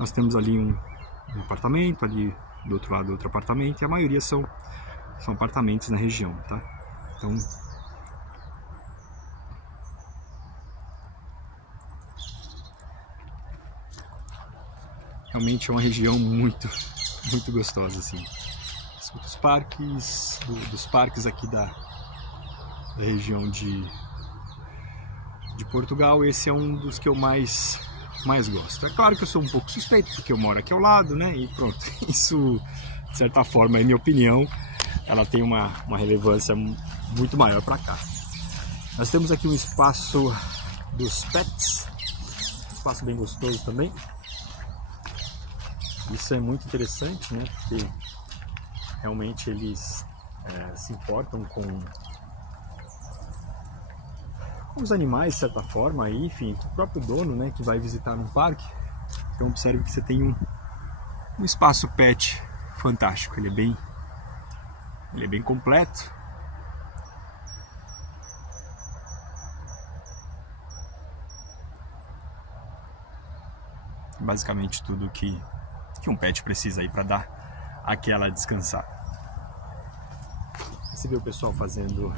Nós temos ali um apartamento, ali do outro lado outro apartamento, e a maioria são apartamentos na região, tá? Então, realmente é uma região muito gostosa, assim. Dos parques aqui da região de Portugal, esse é um dos que eu mais gosto. É claro que eu sou um pouco suspeito, porque eu moro aqui ao lado, né? E pronto, isso, de certa forma, é minha opinião, ela tem uma relevância muito maior para cá. Nós temos aqui um espaço dos pets, um espaço bem gostoso também. Isso é muito interessante, né? Porque realmente eles se importam com os animais, de certa forma, aí, enfim, o próprio dono, né, que vai visitar num parque. Então observe que você tem um espaço pet fantástico, ele é bem completo. Basicamente tudo que um pet precisa aí para dar aquela descansada. Você vê o pessoal fazendo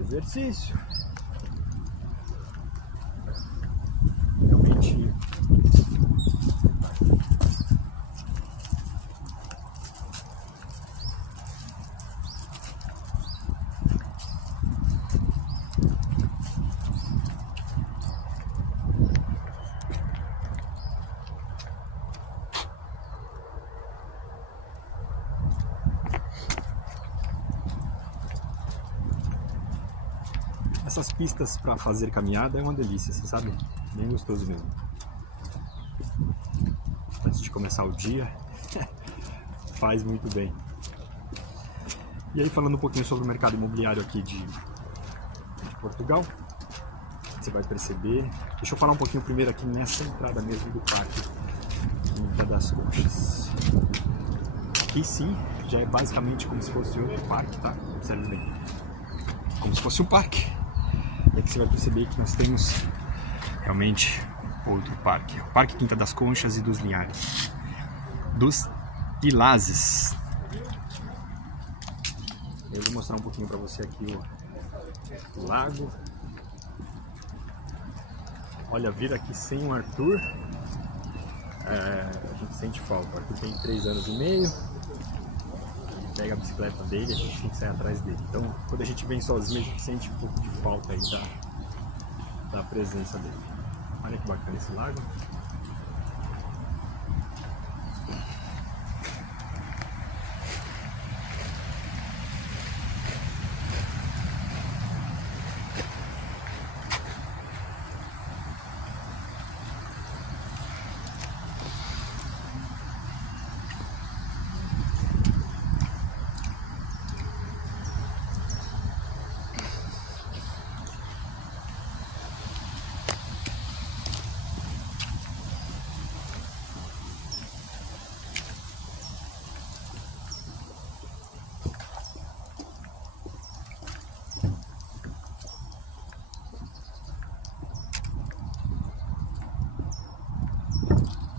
exercício. Realmente essas pistas para fazer caminhada é uma delícia, você sabe? Bem gostoso mesmo. Antes de começar o dia, faz muito bem. E aí, falando um pouquinho sobre o mercado imobiliário aqui de Portugal, você vai perceber. Deixa eu falar um pouquinho primeiro aqui nessa entrada mesmo do parque Quinta das Conchas. Aqui sim, já é basicamente como se fosse outro parque, tá? Observe bem. Como se fosse um parque. E aqui você vai perceber que nós temos realmente outro parque. O Parque Quinta das Conchas e dos Linhares. Dos Ilazes. Eu vou mostrar um pouquinho para você aqui o lago. Olha, vir aqui sem o Arthur, a gente sente falta. O Arthur tem 3 anos e meio. Pega a bicicleta dele, a gente tem que sair atrás dele. Então, quando a gente vem sozinho, a gente sente um pouco de falta aí da presença dele. Olha que bacana esse lago.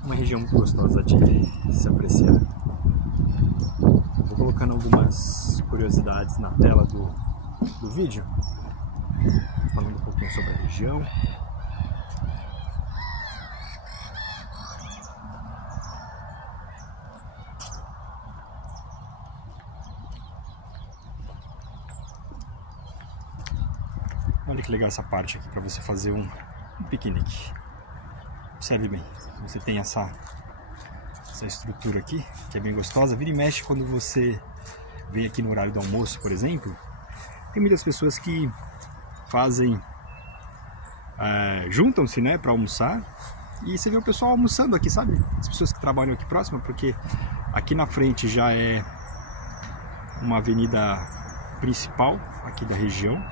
Uma região muito gostosa de se apreciar. Vou colocando algumas curiosidades na tela do vídeo, falando um pouquinho sobre a região. Olha que legal essa parte aqui para você fazer um piquenique. Observe bem, você tem essa estrutura aqui, que é bem gostosa. Vira e mexe quando você vem aqui no horário do almoço, por exemplo. Tem muitas pessoas que fazem, juntam-se, né, para almoçar. E você vê o pessoal almoçando aqui, sabe? As pessoas que trabalham aqui próximo, porque aqui na frente já é uma avenida principal aqui da região.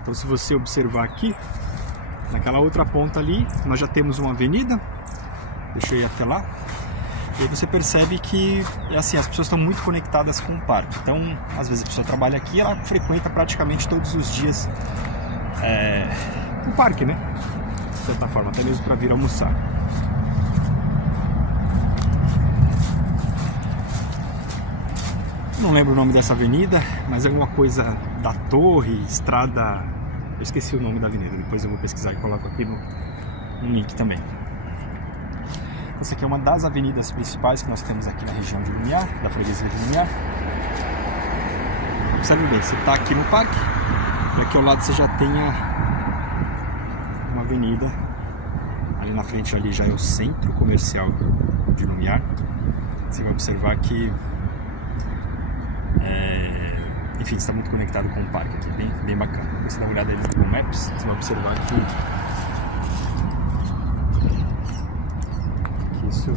Então, se você observar aqui, naquela outra ponta ali, nós já temos uma avenida. Deixa eu ir até lá. E aí você percebe que assim, as pessoas estão muito conectadas com o parque. Então, às vezes a pessoa trabalha aqui e ela frequenta praticamente todos os dias o parque, né? de certa forma, até mesmo para vir almoçar. Não lembro o nome dessa avenida, mas é alguma coisa da Torre, Estrada... Eu esqueci o nome da avenida, depois eu vou pesquisar e coloco aqui no link também. Essa aqui é uma das avenidas principais que nós temos aqui na região de Lumiar, da freguesia de Lumiar. Observe bem, você está aqui no parque, e aqui ao lado você já tem uma avenida. Ali na frente ali já é o centro comercial de Lumiar. Você vai observar que enfim, está muito conectado com o parque aqui, bem bacana. Depois você dá uma olhada aí no Google Maps, você vai observar que isso...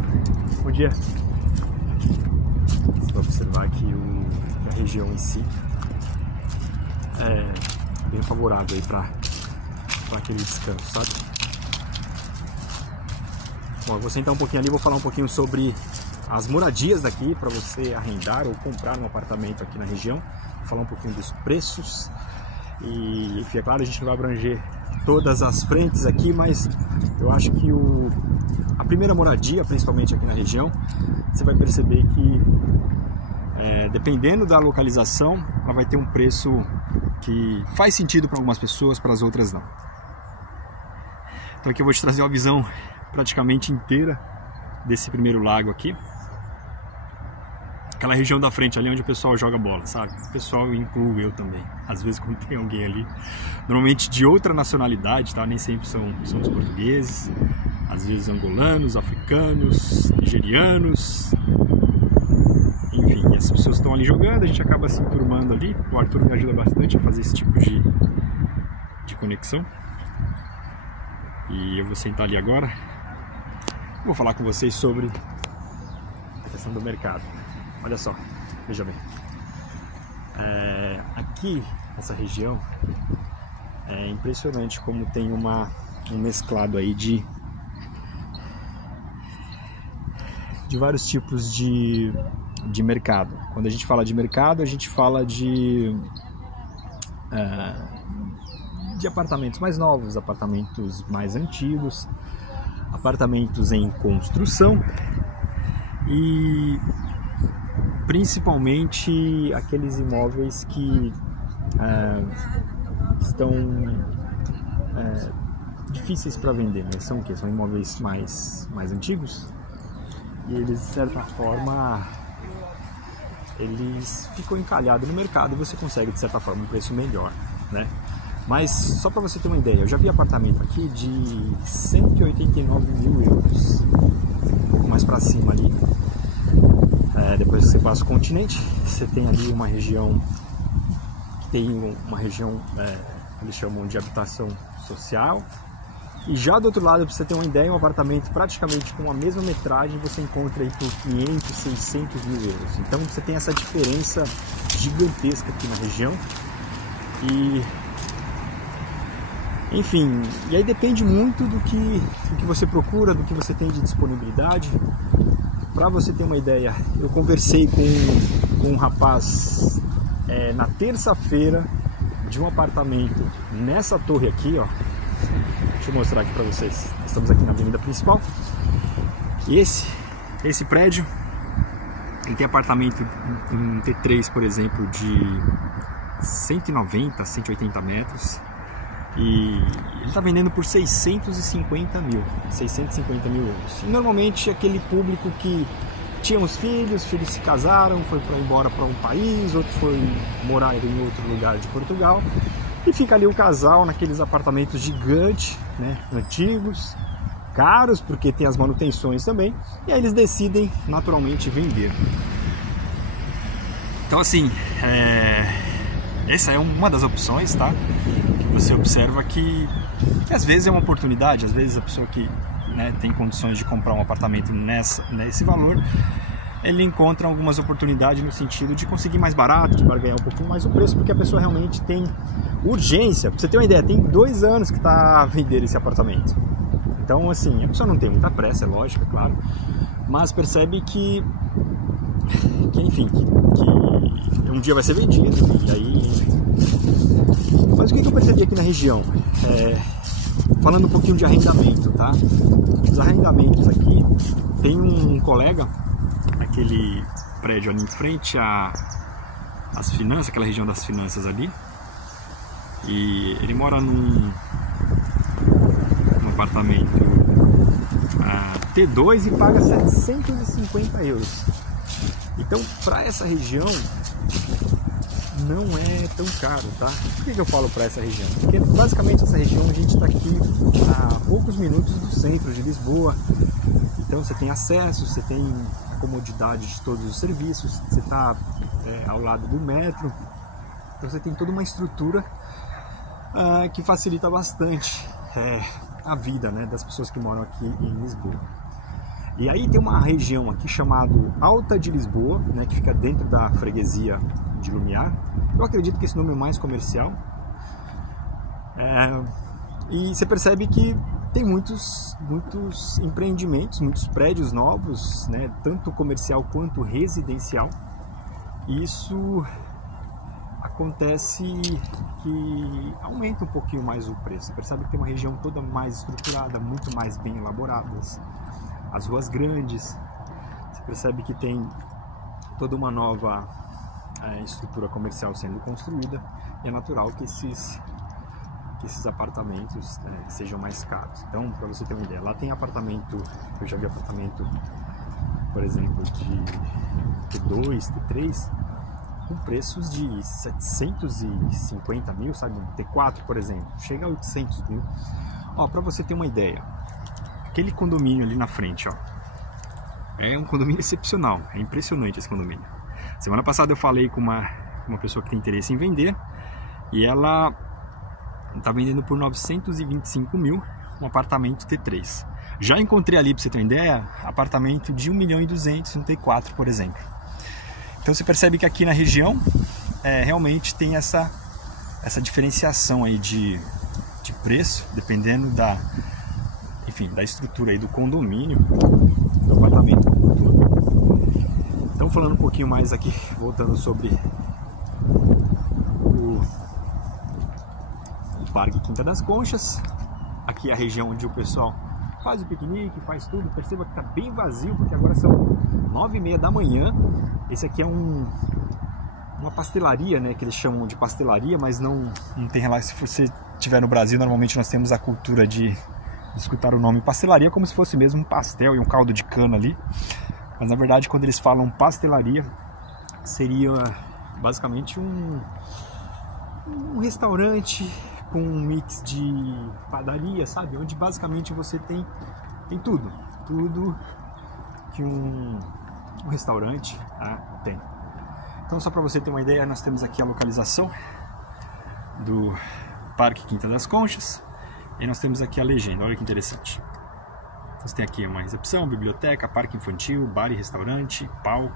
Bom dia! Você vai observar que a região em si é bem favorável aí para aquele descanso, sabe? Bom, eu vou sentar um pouquinho ali e vou falar um pouquinho sobre as moradias daqui para você arrendar ou comprar um apartamento aqui na região. Vou falar um pouquinho dos preços e, enfim, é claro, a gente não vai abranger todas as frentes aqui, mas eu acho que a primeira moradia, principalmente aqui na região, você vai perceber que dependendo da localização, ela vai ter um preço que faz sentido para algumas pessoas, para as outras não. Então aqui eu vou te trazer uma visão praticamente inteira desse primeiro lago aqui. Aquela região da frente ali onde o pessoal joga bola, sabe? O pessoal inclui eu também. Às vezes quando tem alguém ali, normalmente de outra nacionalidade, tá? Nem sempre são os portugueses. Às vezes angolanos, africanos, nigerianos. Enfim, essas pessoas estão ali jogando, a gente acaba se enturmando ali. O Arthur me ajuda bastante a fazer esse tipo de conexão. E eu vou sentar ali agora. Vou falar com vocês sobre a questão do mercado. Olha só, veja bem. Aqui, nessa região, é impressionante como tem um mesclado aí de vários tipos de mercado. Quando a gente fala de mercado, a gente fala de apartamentos mais novos, apartamentos mais antigos, apartamentos em construção e principalmente aqueles imóveis que estão difíceis para vender, né? São o quê? São imóveis mais antigos e eles, de certa forma, eles ficam encalhados no mercado e você consegue, de certa forma, um preço melhor, né? Mas só para você ter uma ideia, eu já vi apartamento aqui de 189 mil euros, um pouco mais para cima ali. Depois que você passa o continente, você tem ali uma região eles chamam de habitação social. E já do outro lado, para você ter uma ideia, um apartamento praticamente com a mesma metragem você encontra aí por 500, 600 mil euros. Então você tem essa diferença gigantesca aqui na região. E enfim, e aí depende muito do que você procura, do que você tem de disponibilidade. Para você ter uma ideia, eu conversei com um rapaz na terça-feira de um apartamento nessa torre aqui, ó. Deixa eu mostrar aqui para vocês. Estamos aqui na avenida principal. E esse prédio, ele tem apartamento em T3, por exemplo, de 190, 180 metros. E ele está vendendo por 650 mil euros. E normalmente aquele público que tinha os filhos se casaram, foi embora para um país, outro foi morar em outro lugar de Portugal. E fica ali o casal naqueles apartamentos gigantes, né, antigos, caros, porque tem as manutenções também. E aí eles decidem naturalmente vender. Então assim, essa é uma das opções, tá? Você observa que às vezes é uma oportunidade, às vezes a pessoa que tem condições de comprar um apartamento nesse valor, ele encontra algumas oportunidades no sentido de conseguir mais barato, de barganhar um pouquinho mais o preço, porque a pessoa realmente tem urgência. Pra você ter uma ideia, tem 2 anos que está a vender esse apartamento. Então assim, a pessoa não tem muita pressa, é lógico, é claro, mas percebe que enfim, que um dia vai ser vendido, e aí... Mas o que eu percebi aqui na região? falando um pouquinho de arrendamento, tá? Os arrendamentos aqui, tem um colega, aquele prédio ali em frente às finanças, aquela região das finanças ali, e ele mora num apartamento T2 e paga 750 euros. Então, para essa região não é tão caro, tá? Por que eu falo para essa região? Porque basicamente essa região a gente está aqui a poucos minutos do centro de Lisboa. Então você tem acesso, você tem a comodidade de todos os serviços, você está ao lado do metro. Então você tem toda uma estrutura que facilita bastante a vida, né, das pessoas que moram aqui em Lisboa. E aí tem uma região aqui chamada Alta de Lisboa, né, que fica dentro da freguesia de Lumiar. Eu acredito que esse nome é mais comercial. E você percebe que tem muitos empreendimentos, muitos prédios novos, né, tanto comercial quanto residencial. E isso acontece que aumenta um pouquinho mais o preço. Você percebe que tem uma região toda mais estruturada, muito mais bem elaboradas, as ruas grandes. Você percebe que tem toda uma nova estrutura comercial sendo construída, e é natural que esses apartamentos sejam mais caros. Então, para você ter uma ideia, lá tem apartamento, eu já vi apartamento, por exemplo, de T2, T3, com preços de 750 mil, sabe? Um T4, por exemplo, chega a 800 mil. Ó, para você ter uma ideia, aquele condomínio ali na frente, ó, é um condomínio excepcional, é impressionante esse condomínio. Semana passada eu falei com uma pessoa que tem interesse em vender, e ela está vendendo por 925 mil um apartamento T3. Já encontrei ali, para você ter uma ideia, apartamento de 1.200.000, um T4, por exemplo. Então você percebe que aqui na região realmente tem essa diferenciação aí de preço, dependendo da estrutura aí do condomínio, do apartamento como um todo. Então, falando um pouquinho mais aqui, voltando sobre o Parque Quinta das Conchas. Aqui é a região onde o pessoal faz o piquenique, faz tudo. Perceba que está bem vazio, porque agora são 9h30 da manhã. Esse aqui é uma pastelaria, né, que eles chamam de pastelaria, mas não tem relação. Se você estiver no Brasil, normalmente nós temos a cultura de escutar o nome pastelaria como se fosse mesmo um pastel e um caldo de cana ali. Mas na verdade, quando eles falam pastelaria, seria basicamente um restaurante com um mix de padaria, sabe? Onde basicamente você tem tudo que um restaurante tem. Então, só para você ter uma ideia, nós temos aqui a localização do Parque Quinta das Conchas e nós temos aqui a legenda. Olha que interessante. Então, você tem aqui uma recepção, biblioteca, parque infantil, bar e restaurante, palco,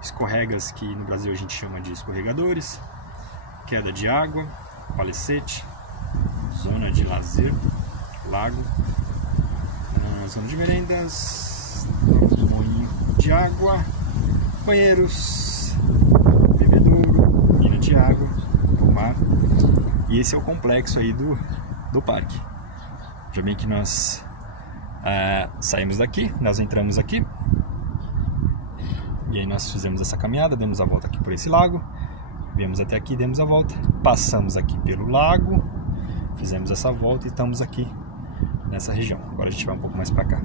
escorregas, que no Brasil a gente chama de escorregadores, queda de água, palacete, zona de lazer, lago, zona de merendas, moinho de água, banheiros, bebedouro, mina de água, pomar. E esse é o complexo aí do parque. Já bem que nós saímos daqui, nós entramos aqui, e aí nós fizemos essa caminhada, demos a volta aqui por esse lago, viemos até aqui, demos a volta, passamos aqui pelo lago, fizemos essa volta e estamos aqui nessa região. Agora a gente vai um pouco mais para cá.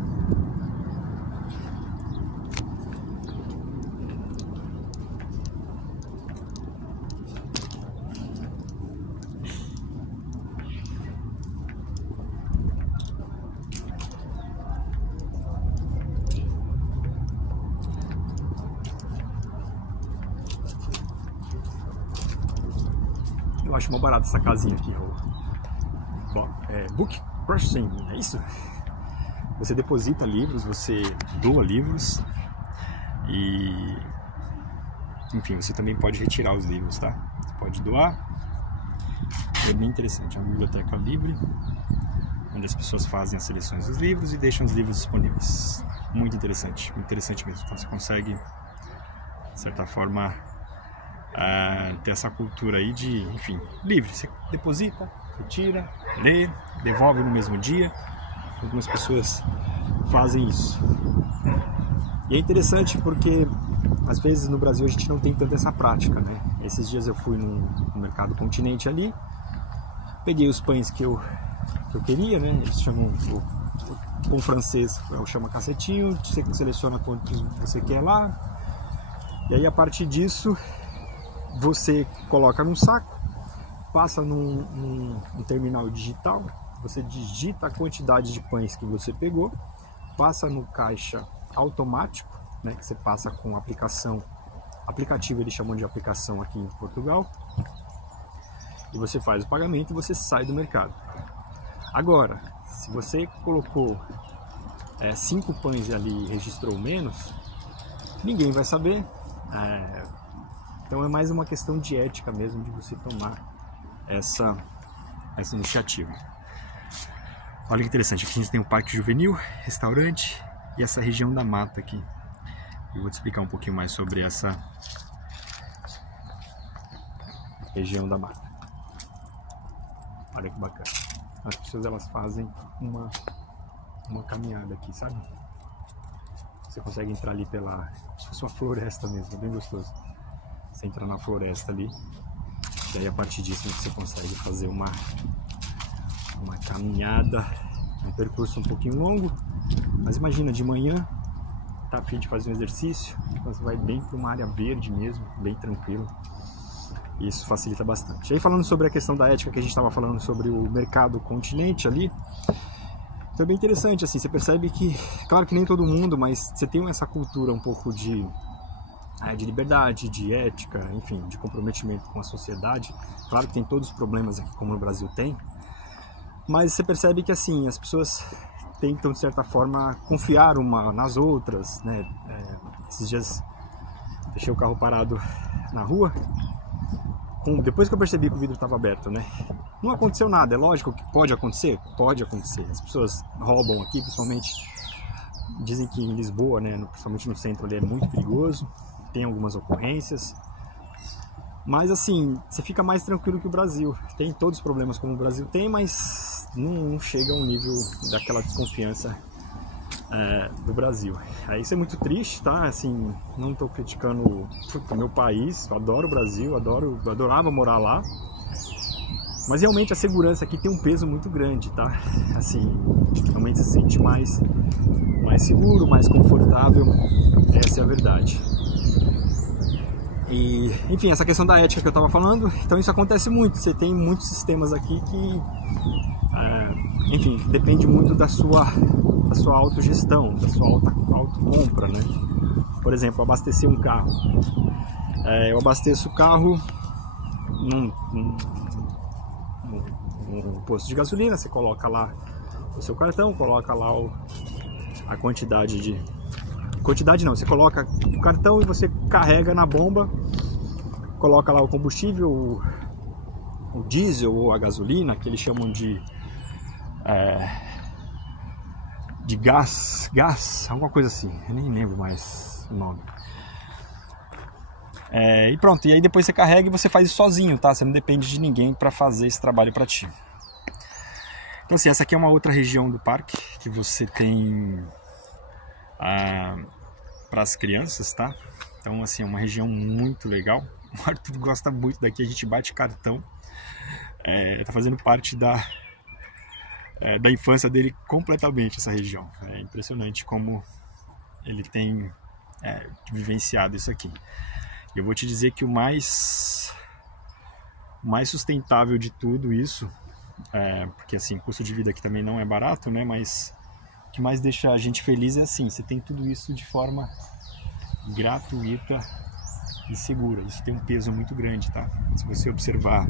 Eu acho mó barato essa casinha aqui, Book Crossing, é isso? Você deposita livros, você doa livros e, enfim, você também pode retirar os livros, tá? Você pode doar. É bem interessante, é uma biblioteca livre, onde as pessoas fazem as seleções dos livros e deixam os livros disponíveis. Muito interessante mesmo. Então você consegue, de certa forma, ter essa cultura aí de, enfim, livre. Você deposita, Você tira, lê, devolve no mesmo dia. Algumas pessoas fazem isso. E é interessante porque às vezes no Brasil a gente não tem tanta essa prática, né? Esses dias eu fui no Mercado Continente ali, peguei os pães que eu queria, né? Eles chamam o pão francês, chama cacetinho, você seleciona quantos você quer lá, e aí a partir disso você coloca num saco, passa num terminal digital, você digita a quantidade de pães que você pegou, passa no caixa automático, né, que você passa com aplicativo, eles chamam de aplicação aqui em Portugal, e você faz o pagamento e você sai do mercado. Agora, se você colocou 5 pães ali e registrou menos, ninguém vai saber. Então é mais uma questão de ética mesmo, de você tomar essa iniciativa. Olha que interessante, aqui a gente tem um parque juvenil, restaurante e essa região da mata aqui. Eu vou te explicar um pouquinho mais sobre essa região da mata. Olha que bacana. As pessoas elas fazem uma caminhada aqui, sabe? Você consegue entrar ali pela sua floresta mesmo, é bem gostoso. Você entra na floresta ali, e aí a partir disso você consegue fazer uma caminhada, um percurso um pouquinho longo, mas imagina, de manhã, tá a fim de fazer um exercício, então você vai bem para uma área verde mesmo, bem tranquilo. E isso facilita bastante. E aí falando sobre a questão da ética que a gente estava falando sobre o Mercado Continente ali, então é bem interessante, assim, você percebe que, claro que nem todo mundo, mas você tem essa cultura um pouco de liberdade, de ética, enfim, de comprometimento com a sociedade. Claro que tem todos os problemas aqui, como no Brasil tem, mas você percebe que, assim, as pessoas tentam, de certa forma, confiar uma nas outras, né? Esses dias deixei o carro parado na rua, depois que eu percebi que o vidro estava aberto, né? Não aconteceu nada, é lógico que pode acontecer? Pode acontecer. As pessoas roubam aqui, principalmente, dizem que em Lisboa, né, principalmente no centro ali, é muito perigoso, tem algumas ocorrências, mas assim, você fica mais tranquilo que o Brasil. Tem todos os problemas como o Brasil tem, mas não chega ao nível daquela desconfiança do Brasil. Isso é muito triste, tá? Assim, não estou criticando o meu país, eu adoro o Brasil, adorava morar lá, mas realmente a segurança aqui tem um peso muito grande, tá? Assim, realmente se sente mais seguro, mais confortável, essa é a verdade. E, enfim, essa questão da ética que eu estava falando, então isso acontece muito, você tem muitos sistemas aqui que, enfim, depende muito da sua autogestão, da sua autocompra, né? Por exemplo, abastecer um carro. Eu abasteço o carro num posto de gasolina, você coloca lá o seu cartão, coloca lá a quantidade de... Quantidade não, você coloca o cartão e você carrega na bomba, coloca lá o combustível, o diesel ou a gasolina, que eles chamam de gás, alguma coisa assim, eu nem lembro mais o nome. E pronto, e aí depois você carrega e você faz isso sozinho, tá? Você não depende de ninguém para fazer esse trabalho para ti. Então assim, essa aqui é uma outra região do parque que você tem para as crianças, tá? Então assim, é uma região muito legal. O Arthur gosta muito daqui, a gente bate cartão. Tá fazendo parte da infância dele completamente essa região. É impressionante como ele tem vivenciado isso aqui. Eu vou te dizer que o mais sustentável de tudo isso, porque assim, o custo de vida aqui também não é barato, né? Mas o que mais deixa a gente feliz é assim, você tem tudo isso de forma gratuita e segura. Isso tem um peso muito grande, tá? Se você observar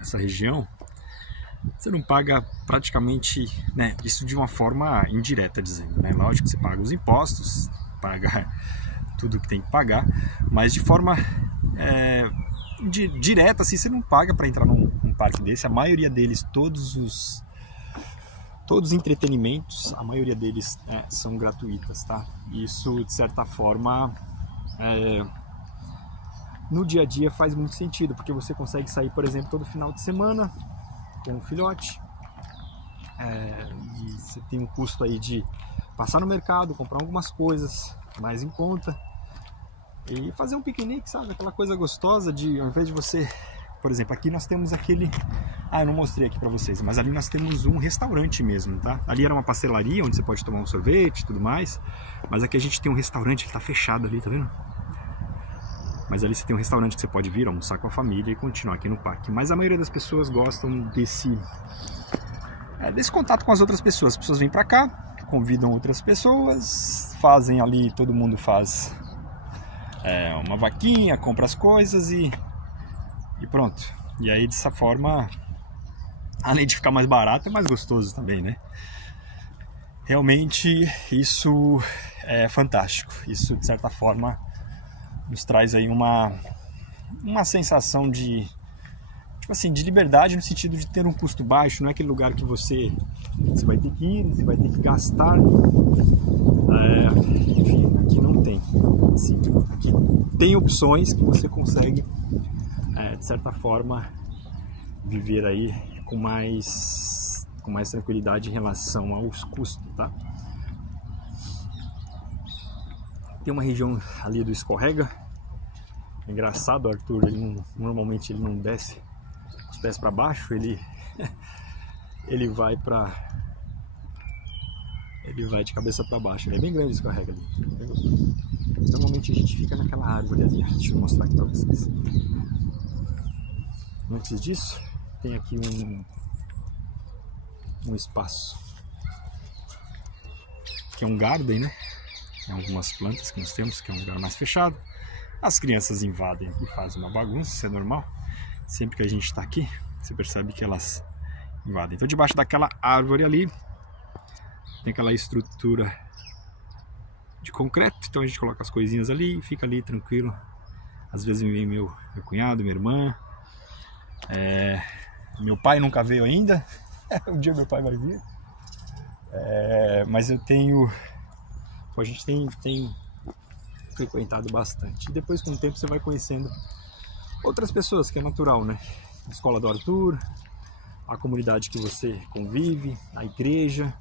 essa região, você não paga praticamente, né, isso de uma forma indireta, dizendo, né? Lógico que você paga os impostos, paga tudo que tem que pagar, mas de forma direta, assim, você não paga para entrar num parque desse. A maioria deles, todos os entretenimentos, a maioria deles são gratuitas, tá? Isso, de certa forma, no dia a dia faz muito sentido, porque você consegue sair, por exemplo, todo final de semana com um filhote, e você tem um custo aí de passar no mercado, comprar algumas coisas mais em conta e fazer um piquenique, sabe? Aquela coisa gostosa de, ao invés de você... Por exemplo, aqui nós temos aquele... eu não mostrei aqui pra vocês, mas ali nós temos um restaurante mesmo, tá? Ali era uma pastelaria onde você pode tomar um sorvete e tudo mais, mas aqui a gente tem um restaurante que tá fechado ali, tá vendo? Mas ali você tem um restaurante que você pode vir almoçar com a família e continuar aqui no parque. Mas a maioria das pessoas gostam desse contato com as outras pessoas. As pessoas vêm pra cá, convidam outras pessoas, fazem ali, todo mundo faz uma vaquinha, compra as coisas e pronto. E aí dessa forma, além de ficar mais barato, é mais gostoso também, né? Realmente isso é fantástico. Isso de certa forma nos traz aí uma sensação de, tipo assim, de liberdade no sentido de ter um custo baixo. Não é aquele lugar que você vai ter que ir, você vai ter que gastar. Enfim, aqui não tem. Assim, aqui tem opções que você consegue, de certa forma, viver aí com mais tranquilidade em relação aos custos, tá? Tem uma região ali do escorrega. Engraçado, o Arthur, normalmente ele não desce com os pés para baixo, ele vai de cabeça para baixo. É bem grande o escorrega ali, bem gostoso. Normalmente a gente fica naquela árvore ali. Deixa eu mostrar aqui para vocês. Antes disso, tem aqui um espaço que é um garden, né? Tem algumas plantas que nós temos, que é um lugar mais fechado. As crianças invadem aqui, fazem uma bagunça, isso é normal. Sempre que a gente está aqui, você percebe que elas invadem. Então, debaixo daquela árvore ali, tem aquela estrutura de concreto. Então a gente coloca as coisinhas ali e fica ali tranquilo. Às vezes vem meu cunhado, minha irmã. Meu pai nunca veio ainda. Um dia meu pai vai vir. Mas eu tenho... a gente tem frequentado bastante. E depois, com o tempo, você vai conhecendo outras pessoas, que é natural, né? A escola do Arthur, a comunidade que você convive, a igreja.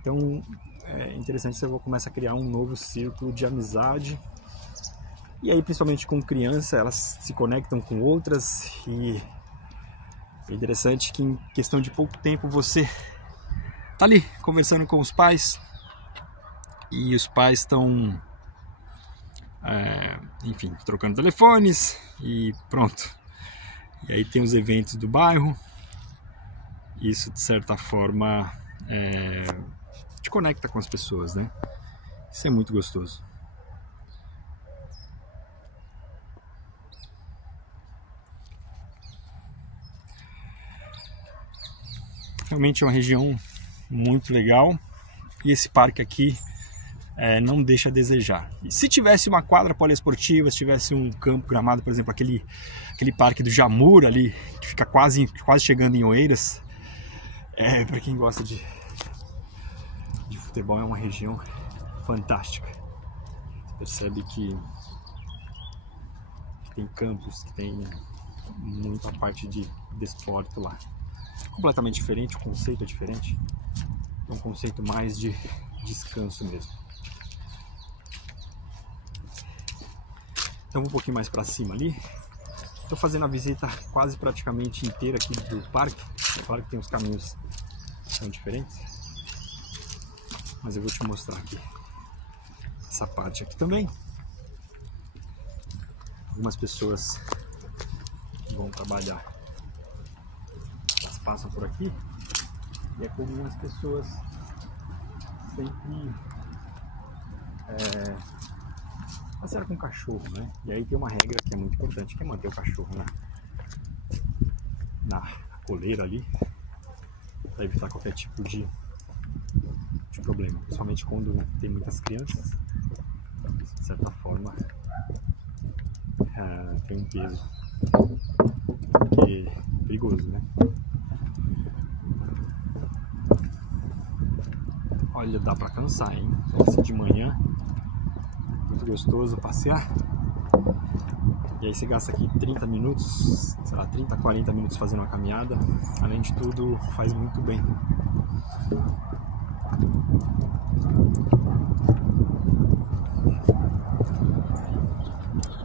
Então, é interessante, você começa a criar um novo círculo de amizade. E aí, principalmente com criança, elas se conectam com outras. E é interessante que em questão de pouco tempo você tá ali conversando com os pais. E os pais estão, enfim, trocando telefones e pronto. E aí tem os eventos do bairro. Isso, de certa forma, te conecta com as pessoas, né? Isso é muito gostoso. Realmente é uma região muito legal. E esse parque aqui não deixa a desejar. E se tivesse uma quadra poliesportiva, se tivesse um campo gramado, por exemplo, aquele parque do Jamur ali, que fica quase chegando em Oeiras, para quem gosta de futebol, é uma região fantástica. Você percebe que tem campos, que tem muita parte de desporto lá. Completamente diferente, o conceito é diferente. É um conceito mais de descanso mesmo. Então vou um pouquinho mais para cima ali. Estou fazendo a visita quase praticamente inteira aqui do parque. É claro que tem os caminhos que são diferentes, mas eu vou te mostrar aqui essa parte aqui também. Algumas pessoas que vão trabalhar, elas passam por aqui, e é comum as pessoas sempre passear com cachorro, né? E aí tem uma regra que é muito importante, que é manter o cachorro na coleira ali, para evitar qualquer tipo de problema, principalmente quando tem muitas crianças. Isso, de certa forma, tem um peso que é perigoso, né? Olha, dá pra cansar, hein? Assim de manhã, muito gostoso passear. E aí você gasta aqui 30 minutos, sei lá, 30, 40 minutos fazendo uma caminhada. Além de tudo, faz muito bem.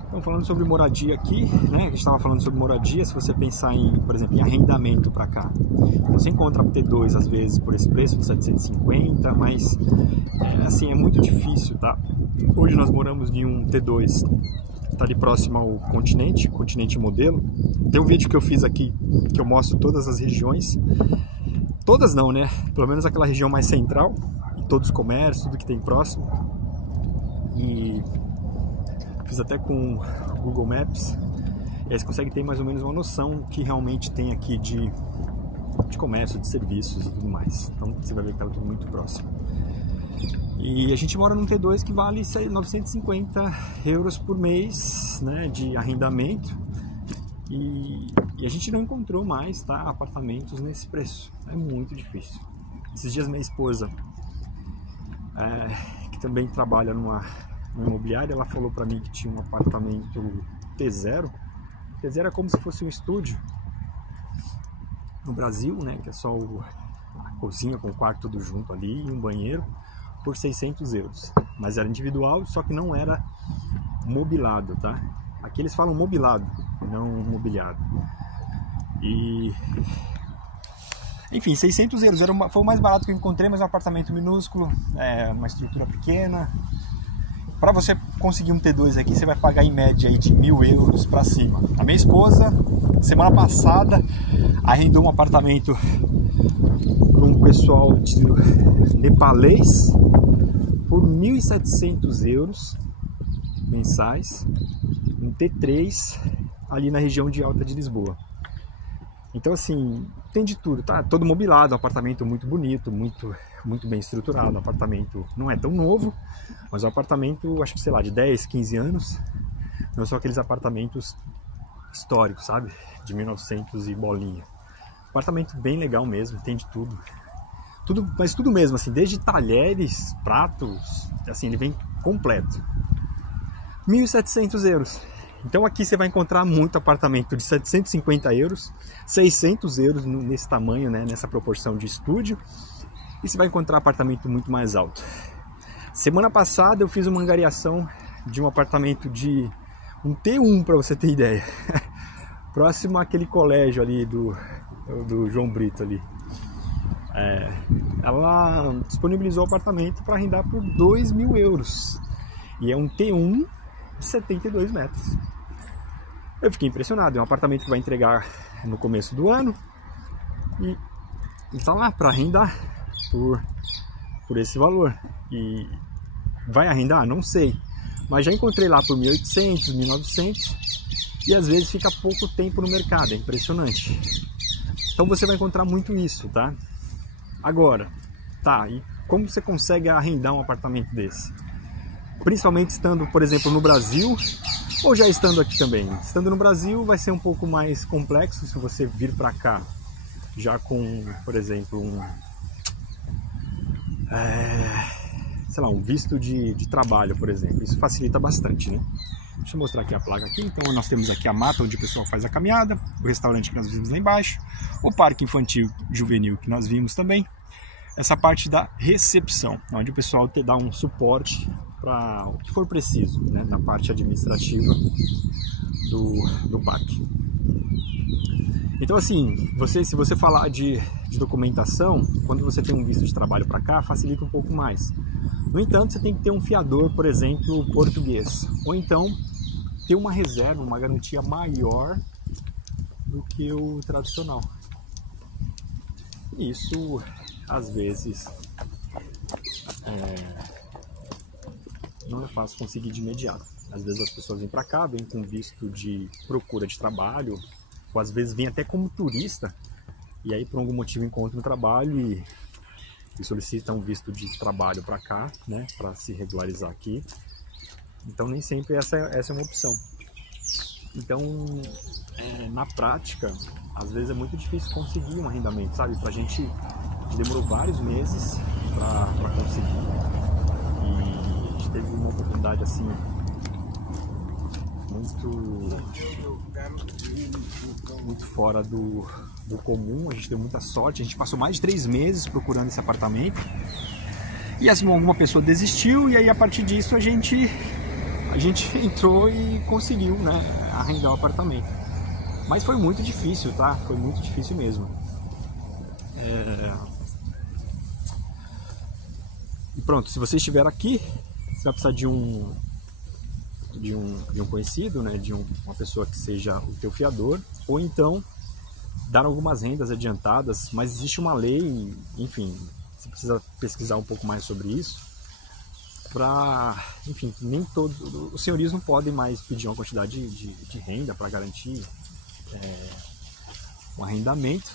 Então, falando sobre moradia aqui, né? A gente estava falando sobre moradia. Se você pensar em, por exemplo, em arrendamento para cá, você encontra T2 às vezes por esse preço de 750, mas assim, é muito difícil, tá? Hoje nós moramos em um T2, tá ali próximo ao continente modelo. Tem um vídeo que eu fiz aqui que eu mostro todas as regiões, todas não, né? Pelo menos aquela região mais central, e todos os comércios, tudo que tem próximo. E fiz até com o Google Maps, e aí você consegue ter mais ou menos uma noção do que realmente tem aqui de comércio, de serviços e tudo mais. Então você vai ver que tá tudo muito próximo. E a gente mora num T2 que vale 950 euros por mês, né, de arrendamento, e a gente não encontrou mais, tá, apartamentos nesse preço. É muito difícil. Esses dias minha esposa, que também trabalha numa imobiliária, ela falou para mim que tinha um apartamento T0. T0 é como se fosse um estúdio no Brasil, né, que é só a cozinha com o quarto tudo junto ali e um banheiro, por 600 euros. Mas era individual, só que não era mobilado, tá? Aqui eles falam mobilado, não mobiliado. E enfim, 600 euros foi o mais barato que eu encontrei, mas é um apartamento minúsculo, uma estrutura pequena. Para você conseguir um T2 aqui, você vai pagar em média aí de 1.000 euros para cima. A minha esposa, semana passada, arrendou um apartamento para um pessoal de nepalês por 1.700 euros mensais, um T3 ali na região de Alta de Lisboa. Então assim, tem de tudo, tá? Todo mobilado, um apartamento muito bonito, muito bem estruturado, um apartamento não é tão novo, mas é um apartamento, acho que sei lá, de 10, 15 anos, não são aqueles apartamentos históricos, sabe? De 1900 e bolinha. Apartamento bem legal mesmo, tem de tudo. Mas tudo mesmo, assim, desde talheres, pratos, assim, ele vem completo. 1.700 euros. Então aqui você vai encontrar muito apartamento de 750 euros, 600 euros nesse tamanho, né, nessa proporção de estúdio. E você vai encontrar apartamento muito mais alto. Semana passada eu fiz uma angariação de um apartamento de um T1, para você ter ideia. Próximo àquele colégio ali do João Brito ali. Ela disponibilizou o apartamento para arrendar por 2.000 euros. E é um T1 de 72 metros. Eu fiquei impressionado. É um apartamento que vai entregar no começo do ano. E está lá para arrendar por esse valor. E vai arrendar? Não sei. Mas já encontrei lá por 1.800, 1.900. E às vezes fica pouco tempo no mercado. É impressionante. Então você vai encontrar muito isso, tá? Agora, tá, e como você consegue arrendar um apartamento desse? Principalmente estando, por exemplo, no Brasil, ou já estando aqui também. Estando no Brasil vai ser um pouco mais complexo se você vir para cá já com, por exemplo, sei lá, um visto de trabalho, por exemplo. Isso facilita bastante, né? Deixa eu mostrar aqui a placa aqui. Então nós temos aqui a mata onde o pessoal faz a caminhada, o restaurante que nós vimos lá embaixo, o parque infantil juvenil que nós vimos também, essa parte da recepção, onde o pessoal te dá um suporte para o que for preciso, né, na parte administrativa do parque. Então assim, se você falar de documentação, quando você tem um visto de trabalho para cá, facilita um pouco mais. No entanto, você tem que ter um fiador, por exemplo, português, ou então ter uma reserva, uma garantia maior do que o tradicional. Isso, às vezes, não é fácil conseguir de imediato. Às vezes as pessoas vêm para cá, vêm com visto de procura de trabalho, ou às vezes vêm até como turista, e aí por algum motivo encontram um trabalho e solicitam um visto de trabalho para cá, né, para se regularizar aqui. Então nem sempre essa é uma opção. Então, na prática, às vezes é muito difícil conseguir um arrendamento, sabe? Pra gente demorou vários meses para conseguir. E a gente teve uma oportunidade assim muito fora do comum. A gente deu muita sorte, a gente passou mais de 3 meses procurando esse apartamento. E assim, alguma pessoa desistiu, e aí a partir disso a gente entrou e conseguiu, né, arrendar o apartamento. Mas foi muito difícil, tá? Foi muito difícil mesmo. E pronto, se você estiver aqui, você vai precisar de um conhecido, né, de uma pessoa que seja o teu fiador, ou então dar algumas rendas adiantadas, mas existe uma lei, enfim, você precisa pesquisar um pouco mais sobre isso, enfim, nem todos os senhorios não podem mais pedir uma quantidade de renda para garantir um arrendamento,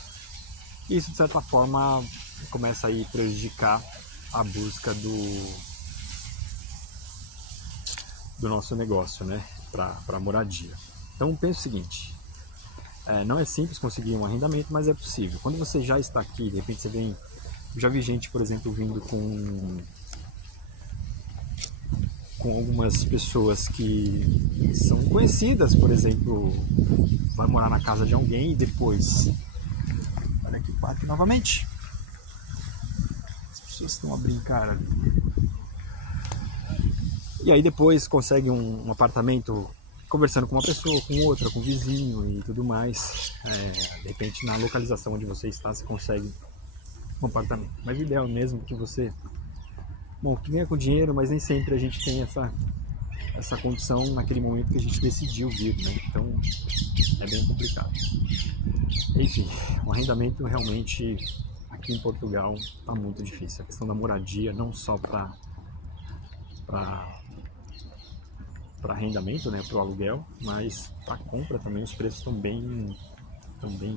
e isso de certa forma começa a prejudicar a busca do nosso negócio, né, para moradia. Então pense o seguinte, não é simples conseguir um arrendamento, mas é possível. Quando você já está aqui, de repente você vem, eu já vi gente, por exemplo, vindo com algumas pessoas que são conhecidas, por exemplo, vai morar na casa de alguém e depois, olha aqui o parque novamente, as pessoas estão a brincar ali. E aí depois consegue um apartamento conversando com uma pessoa, com outra, com um vizinho e tudo mais. De repente na localização onde você está, você consegue um apartamento. Mas o ideal mesmo é que você, que venha com dinheiro, mas nem sempre a gente tem essa condição naquele momento que a gente decidiu vir, né? Então é bem complicado. Enfim, o arrendamento realmente aqui em Portugal está muito difícil. A questão da moradia, não só para arrendamento, né, para o aluguel, mas para compra também os preços estão bem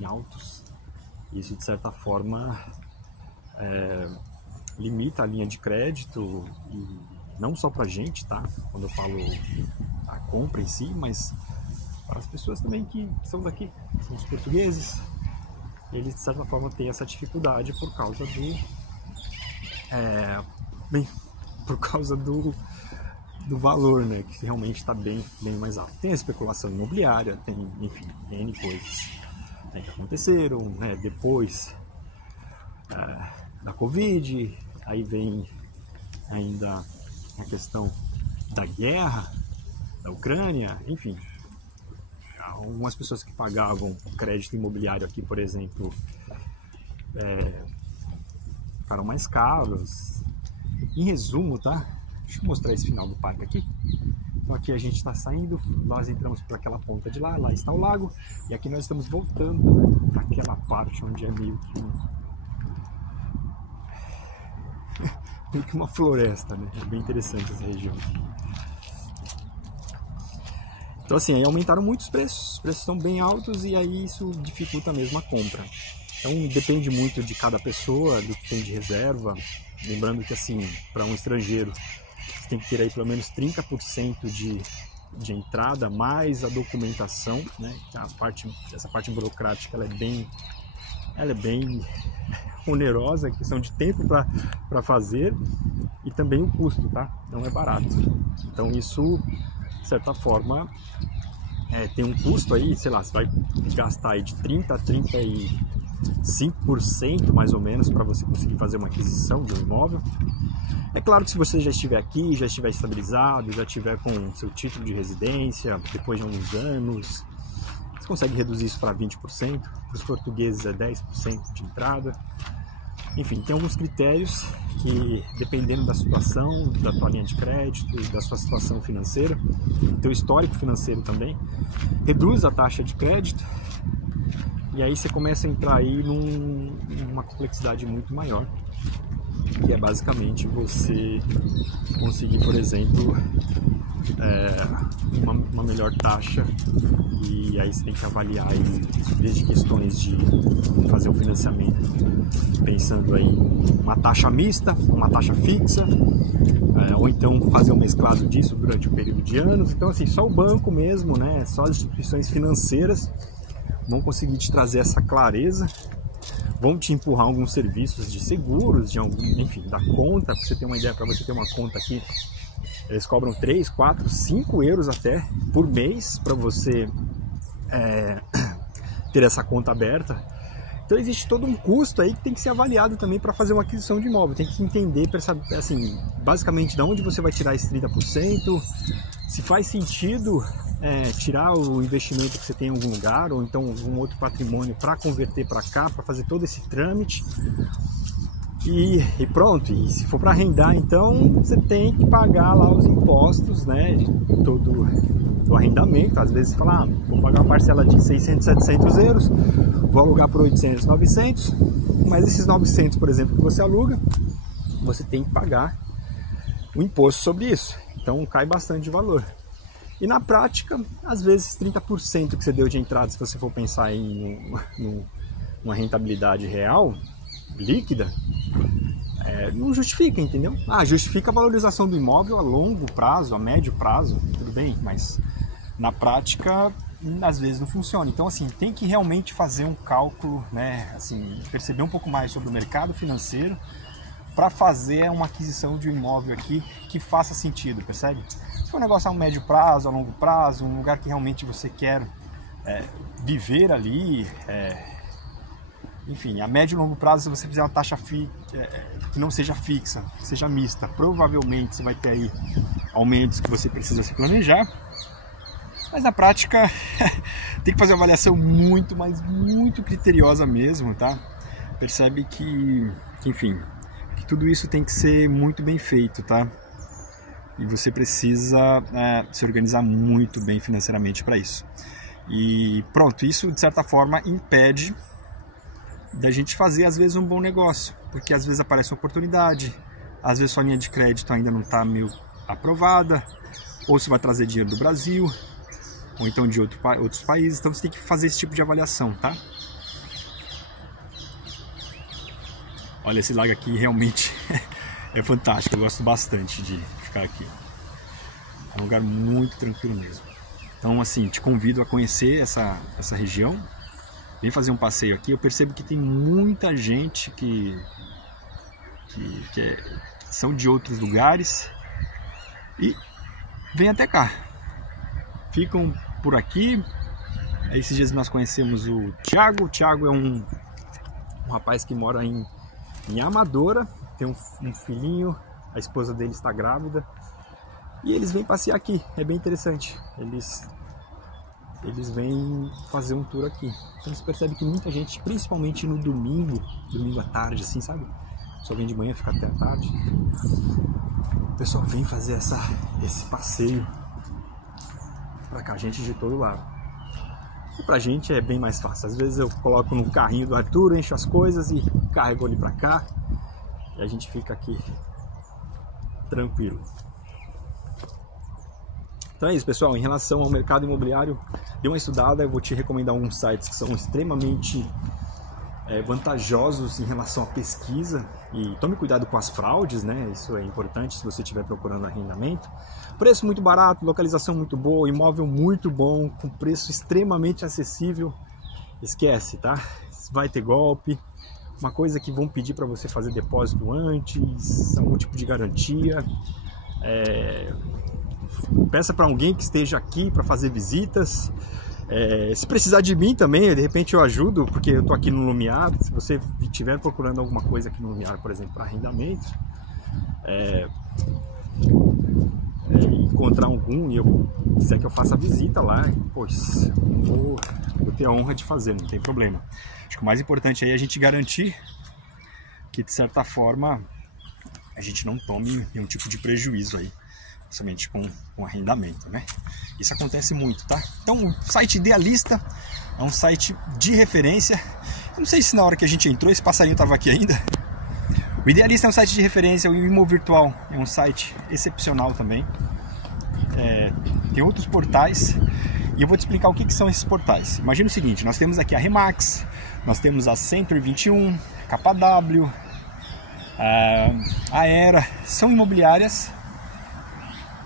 altos. Isso de certa forma limita a linha de crédito, e não só para a gente, tá? Quando eu falo a compra em si, mas para as pessoas também que são daqui, são os portugueses. Eles de certa forma têm essa dificuldade por causa do valor, né, que realmente está bem mais alto. Tem a especulação imobiliária, tem, enfim, N coisas, né, que aconteceram, né, depois da Covid, aí vem ainda a questão da guerra da Ucrânia, enfim. Algumas pessoas que pagavam crédito imobiliário aqui, por exemplo, ficaram mais caros. Em resumo, tá? Deixa eu mostrar esse final do parque aqui. Então aqui a gente está saindo, nós entramos por aquela ponta de lá está o lago, e aqui nós estamos voltando, né, para aquela parte onde é meio que uma floresta, né? É bem interessante essa região aqui. Então assim, aí aumentaram muito os preços estão bem altos, e aí isso dificulta mesmo a compra. Então depende muito de cada pessoa, do que tem de reserva. Lembrando que assim, para um estrangeiro, você tem que ter aí pelo menos 30% de entrada, mais a documentação, né? Essa parte burocrática ela é bem onerosa, a questão de tempo para fazer, e também o custo, tá? Não é barato. Então isso, de certa forma, tem um custo aí, sei lá, você vai gastar aí de 30% a 35% mais ou menos para você conseguir fazer uma aquisição de um imóvel. É claro que se você já estiver aqui, já estiver estabilizado, já estiver com seu título de residência, depois de alguns anos, você consegue reduzir isso para 20%, para os portugueses é 10% de entrada. Enfim, tem alguns critérios que, dependendo da situação, da tua linha de crédito, da sua situação financeira, do teu histórico financeiro também, reduz a taxa de crédito, e aí você começa a entrar aí numa complexidade muito maior, que é basicamente você conseguir, por exemplo, uma melhor taxa, e aí você tem que avaliar aí, desde questões de fazer um financiamento, pensando aí em uma taxa mista, uma taxa fixa, ou então fazer um mesclado disso durante um período de anos. Então assim, só o banco mesmo, né, só as instituições financeiras vão conseguir te trazer essa clareza, vão te empurrar alguns serviços de seguros, de algum, enfim, da conta. Para você ter uma ideia, para você ter uma conta aqui, eles cobram 3, 4, 5 euros até por mês para você ter essa conta aberta. Então existe todo um custo aí que tem que ser avaliado também para fazer uma aquisição de imóvel. Tem que entender, assim, basicamente de onde você vai tirar esse 30%, se faz sentido tirar o investimento que você tem em algum lugar, ou então algum outro patrimônio para converter para cá, para fazer todo esse trâmite. E pronto, e se for para arrendar, então você tem que pagar lá os impostos, né, todo do arrendamento. Às vezes você fala, vou pagar uma parcela de 600, 700 euros, vou alugar por 800, 900, mas esses 900, por exemplo, que você aluga, você tem que pagar o imposto sobre isso, então cai bastante de valor. E na prática, às vezes 30% que você deu de entrada, se você for pensar em uma rentabilidade real, líquida, não justifica, entendeu? Justifica a valorização do imóvel a longo prazo, a médio prazo, tudo bem, mas na prática às vezes não funciona. Então, assim, tem que realmente fazer um cálculo, né, assim, perceber um pouco mais sobre o mercado financeiro para fazer uma aquisição de um imóvel aqui que faça sentido, percebe? Se for um negócio a médio prazo, a longo prazo, um lugar que realmente você quer viver ali, enfim, a médio e longo prazo, se você fizer uma taxa que não seja fixa, que seja mista, provavelmente você vai ter aí aumentos que você precisa se planejar. Mas na prática tem que fazer uma avaliação muito, mas muito criteriosa mesmo, tá? Percebe que enfim, que tudo isso tem que ser muito bem feito, tá? E você precisa se organizar muito bem financeiramente para isso. E pronto, isso de certa forma impede da gente fazer às vezes um bom negócio, porque às vezes aparece uma oportunidade, às vezes sua linha de crédito ainda não está meio aprovada, ou você vai trazer dinheiro do Brasil, ou então de outros países, então você tem que fazer esse tipo de avaliação, tá? Olha, esse lago aqui realmente é fantástico, eu gosto bastante de ficar aqui, é um lugar muito tranquilo mesmo. Então, assim, te convido a conhecer essa região. Vem fazer um passeio aqui. Eu percebo que tem muita gente que são de outros lugares e vem até cá. Ficam por aqui. Esses dias nós conhecemos o Thiago. O Thiago é um rapaz que mora em Amadora, tem um filhinho, a esposa dele está grávida e eles vêm passear aqui. É bem interessante. Eles vêm fazer um tour aqui. Então você percebe que muita gente, principalmente no domingo à tarde, assim, sabe? Só vem de manhã, fica até a tarde. O pessoal vem fazer esse passeio pra cá, gente de todo lado. E pra gente é bem mais fácil. Às vezes eu coloco no carrinho do Arthur, encho as coisas e carrego ele pra cá. E a gente fica aqui tranquilo. Então é isso, pessoal. Em relação ao mercado imobiliário, dê uma estudada. Eu vou te recomendar alguns sites que são extremamente vantajosos em relação à pesquisa. E tome cuidado com as fraudes, né? Isso é importante se você estiver procurando arrendamento. Preço muito barato, localização muito boa, imóvel muito bom, com preço extremamente acessível. Esquece, tá? Vai ter golpe. Uma coisa que vão pedir para você fazer depósito antes, algum tipo de garantia. Peça para alguém que esteja aqui para fazer visitas. Se precisar de mim também, de repente eu ajudo, porque eu tô aqui no Lumiar. Se você estiver procurando alguma coisa aqui no Lumiar, por exemplo, para arrendamento, encontrar algum e eu quiser que eu faça a visita lá, pois vou ter a honra de fazer, não tem problema. Acho que o mais importante aí é a gente garantir que, de certa forma, a gente não tome nenhum tipo de prejuízo aí, somente com arrendamento, né? Isso acontece muito, tá? Então, o site Idealista é um site de referência. Eu não sei se na hora que a gente entrou esse passarinho estava aqui ainda. O Idealista é um site de referência, o Imo Virtual é um site excepcional também. Tem outros portais e eu vou te explicar o que são esses portais. Imagina o seguinte, nós temos aqui a Remax, nós temos a Century 21, KW, a Era, são imobiliárias.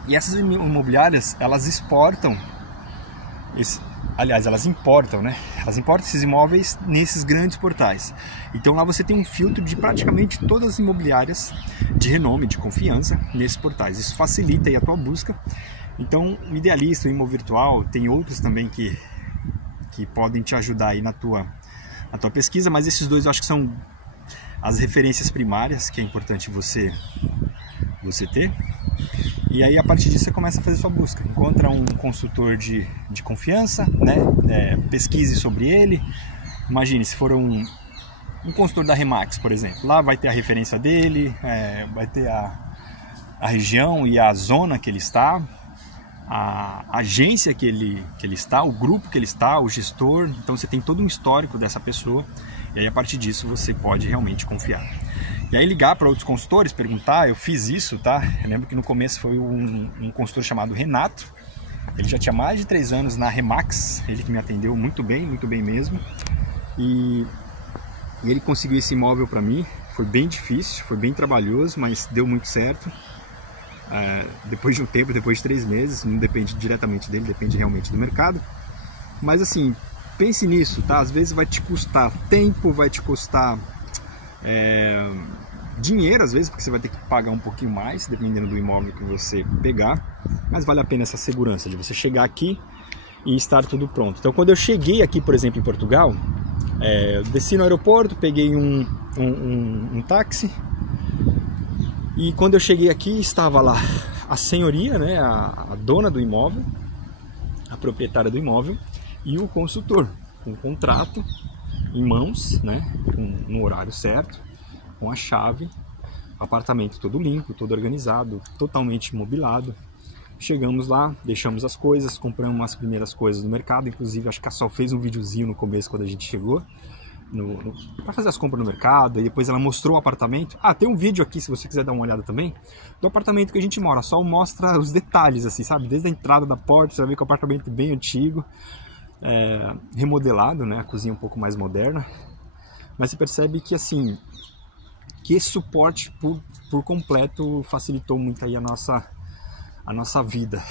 E essas imobiliárias, elas exportam aliás, elas importam, né? Elas importam esses imóveis nesses grandes portais. Então lá você tem um filtro de praticamente todas as imobiliárias de renome, de confiança nesses portais. Isso facilita aí a tua busca. Então o Idealista, o Imovirtual, tem outros também que podem te ajudar aí na tua pesquisa, mas esses dois eu acho que são as referências primárias que é importante você ter. E aí a partir disso você começa a fazer sua busca, encontra um consultor de confiança, né? Pesquise sobre ele. Imagine se for um consultor da Remax, por exemplo, lá vai ter a referência dele, vai ter a região e a zona que ele está, a agência que ele está, o grupo que ele está, o gestor. Então você tem todo um histórico dessa pessoa e aí a partir disso você pode realmente confiar. E aí ligar para outros consultores, perguntar, eu fiz isso, tá? Eu lembro que no começo foi um consultor chamado Renato, ele já tinha mais de 3 anos na Remax, ele que me atendeu muito bem mesmo, e ele conseguiu esse imóvel para mim. Foi bem difícil, foi bem trabalhoso, mas deu muito certo. Depois de um tempo, depois de 3 meses, não depende diretamente dele, depende realmente do mercado. Mas assim, pense nisso, tá? Às vezes vai te custar tempo, vai te custar dinheiro às vezes, porque você vai ter que pagar um pouquinho mais, dependendo do imóvel que você pegar, mas vale a pena essa segurança de você chegar aqui e estar tudo pronto. Então quando eu cheguei aqui, por exemplo, em Portugal, eu desci no aeroporto, peguei um táxi, e quando eu cheguei aqui estava lá a senhoria, né, a dona do imóvel, a proprietária do imóvel, e o consultor, com o contrato em mãos, né, no horário certo, com a chave, o apartamento todo limpo, todo organizado, totalmente mobilado. Chegamos lá, deixamos as coisas, compramos as primeiras coisas no mercado. Inclusive acho que a Sol fez um videozinho no começo quando a gente chegou para fazer as compras no mercado, e depois ela mostrou o apartamento. Tem um vídeo aqui, se você quiser dar uma olhada também, do apartamento que a gente mora. A Sol mostra os detalhes, assim, sabe, desde a entrada da porta, você vai ver que o apartamento é bem antigo, remodelado, né? A cozinha um pouco mais moderna, mas você percebe que assim, que esse suporte por completo facilitou muito aí a nossa vida.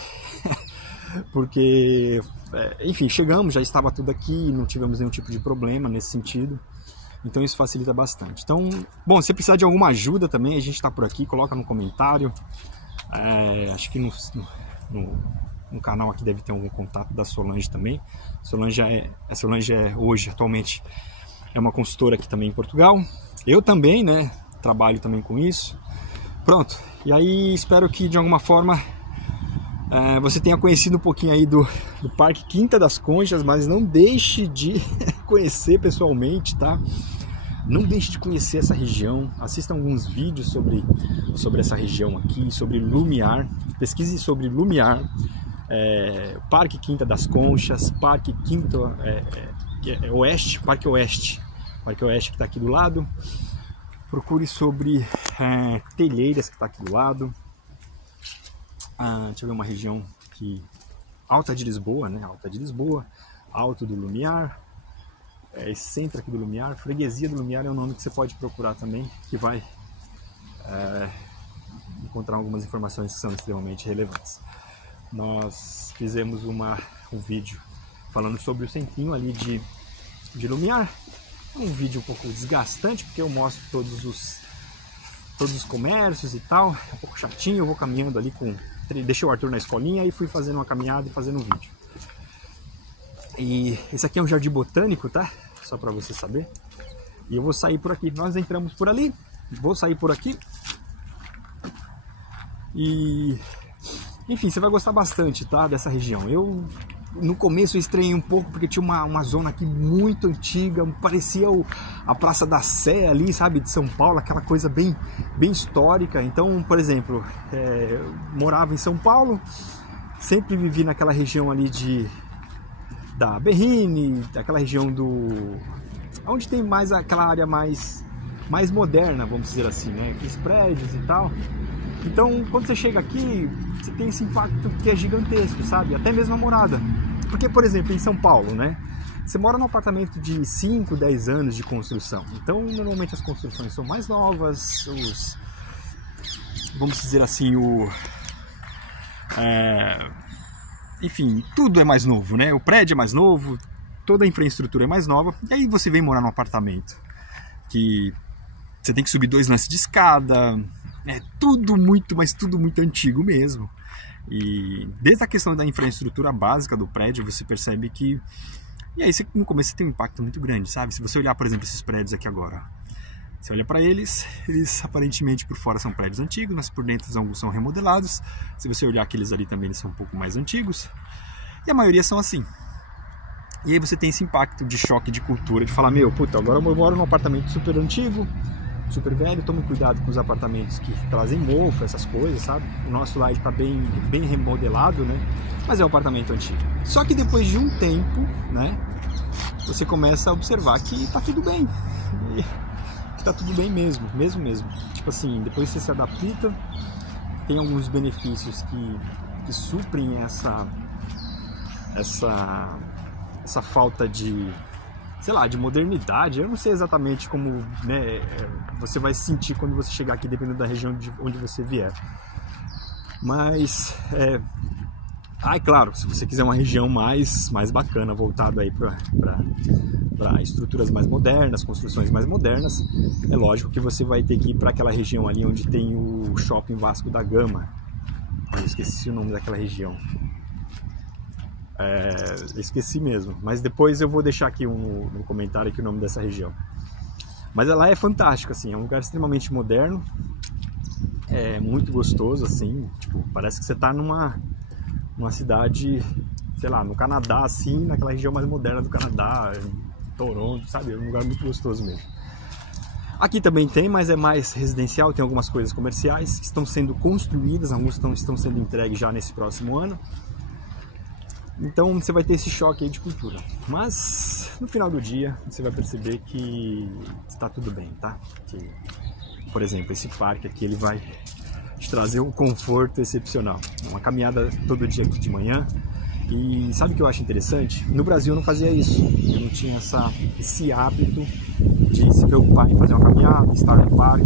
Porque, enfim, chegamos, já estava tudo aqui, não tivemos nenhum tipo de problema nesse sentido, então isso facilita bastante. Então, bom, se precisar de alguma ajuda também, a gente está por aqui, coloca no comentário. Acho que no canal aqui deve ter algum contato da Solange também. A Solange hoje, atualmente, é uma consultora aqui também em Portugal. Eu também, né, trabalho também com isso. Pronto, e aí espero que de alguma forma você tenha conhecido um pouquinho aí do Parque Quinta das Conchas, mas não deixe de conhecer pessoalmente, tá? Não deixe de conhecer essa região, assista alguns vídeos sobre essa região aqui, sobre Lumiar, pesquise sobre Lumiar, Parque Quinta das Conchas, Parque Quinta Oeste, Parque Oeste que está aqui do lado. Procure sobre Telheiras, que está aqui do lado. Deixa eu ver uma região aqui, Alta de Lisboa, né? Alta de Lisboa, Alto do Lumiar, centro aqui do Lumiar, Freguesia do Lumiar é um nome que você pode procurar também, que vai encontrar algumas informações que são extremamente relevantes. Nós fizemos um vídeo falando sobre o centrinho ali de Lumiar. Um vídeo um pouco desgastante, porque eu mostro todos os comércios e tal, é um pouco chatinho. Eu vou caminhando ali deixei o Arthur na escolinha e fui fazendo uma caminhada e fazendo um vídeo. E esse aqui é um jardim botânico, tá? Só para você saber. E eu vou sair por aqui. Nós entramos por ali, vou sair por aqui. E enfim, você vai gostar bastante, tá, dessa região. No começo eu estranhei um pouco porque tinha uma zona aqui muito antiga, parecia a Praça da Sé ali, sabe, de São Paulo, aquela coisa bem histórica. Então, por exemplo, eu morava em São Paulo, sempre vivi naquela região ali da Berrini, aquela região onde tem mais aquela área mais moderna, vamos dizer assim, né, aqueles prédios e tal. Então, quando você chega aqui, você tem esse impacto que é gigantesco, sabe? Até mesmo a morada. Porque, por exemplo, em São Paulo, né? Você mora num apartamento de 5, 10 anos de construção. Então, normalmente as construções são mais novas, vamos dizer assim, enfim, tudo é mais novo, né? O prédio é mais novo, toda a infraestrutura é mais nova, e aí você vem morar num apartamento que você tem que subir 2 lances de escada, é tudo muito, mas tudo muito antigo mesmo. E desde a questão da infraestrutura básica do prédio, você percebe que... E aí no começo você tem um impacto muito grande, sabe? Se você olhar, por exemplo, esses prédios aqui agora, você olha para eles aparentemente por fora são prédios antigos, mas por dentro alguns são remodelados. Se você olhar aqueles ali também, eles são um pouco mais antigos. E a maioria são assim. E aí você tem esse impacto de choque de cultura, de falar, meu, puta, agora eu moro num apartamento super antigo, super velho, tome cuidado com os apartamentos que trazem mofo, essas coisas, sabe? O nosso lá está bem remodelado, né? Mas é um apartamento antigo. Só que depois de um tempo, né, você começa a observar que tá tudo bem. E que tá tudo bem mesmo. Tipo assim, depois você se adapta, tem alguns benefícios que suprem essa falta de, sei lá, de modernidade. Eu não sei exatamente como, né, você vai se sentir quando você chegar aqui, dependendo da região de onde você vier. Mas, claro, se você quiser uma região mais bacana, voltado aí para estruturas mais modernas, construções mais modernas, é lógico que você vai ter que ir para aquela região ali onde tem o Shopping Vasco da Gama. Eu esqueci o nome daquela região. Esqueci mesmo, mas depois eu vou deixar aqui no comentário aqui o nome dessa região. Mas ela é fantástica, assim, é um lugar extremamente moderno, é muito gostoso, assim, tipo, parece que você está numa cidade, sei lá, no Canadá, assim, naquela região mais moderna do Canadá, Toronto, sabe, é um lugar muito gostoso mesmo. Aqui também tem, mas é mais residencial, tem algumas coisas comerciais que estão sendo construídas, alguns estão sendo entregues já nesse próximo ano. Então você vai ter esse choque aí de cultura, mas no final do dia você vai perceber que está tudo bem, tá? Que, por exemplo, esse parque aqui, ele vai te trazer um conforto excepcional. Uma caminhada todo dia aqui de manhã. E sabe o que eu acho interessante? No Brasil eu não fazia isso, eu não tinha esse hábito de se preocupar em fazer uma caminhada, estar no parque.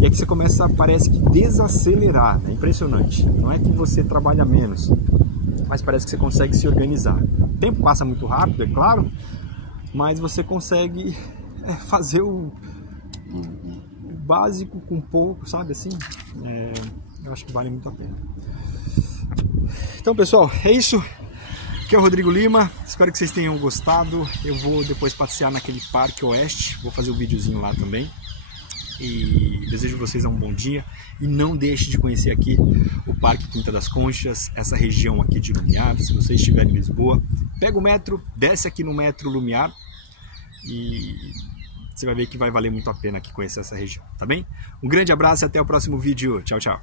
E é que você começa, parece que desacelerar, é impressionante. Não é que você trabalha menos, mas parece que você consegue se organizar. O tempo passa muito rápido, é claro, mas você consegue fazer o básico com pouco, sabe assim? Eu acho que vale muito a pena. Então, pessoal, é isso. Aqui é o Rodrigo Lima, espero que vocês tenham gostado. Eu vou depois passear naquele Parque Oeste, vou fazer um videozinho lá também. E desejo a vocês um bom dia e não deixe de conhecer aqui o Parque Quinta das Conchas, essa região aqui de Lumiar. Se você estiver em Lisboa, pega o metro, desce aqui no metro Lumiar e você vai ver que vai valer muito a pena aqui conhecer essa região, tá bem? Um grande abraço e até o próximo vídeo. Tchau, tchau!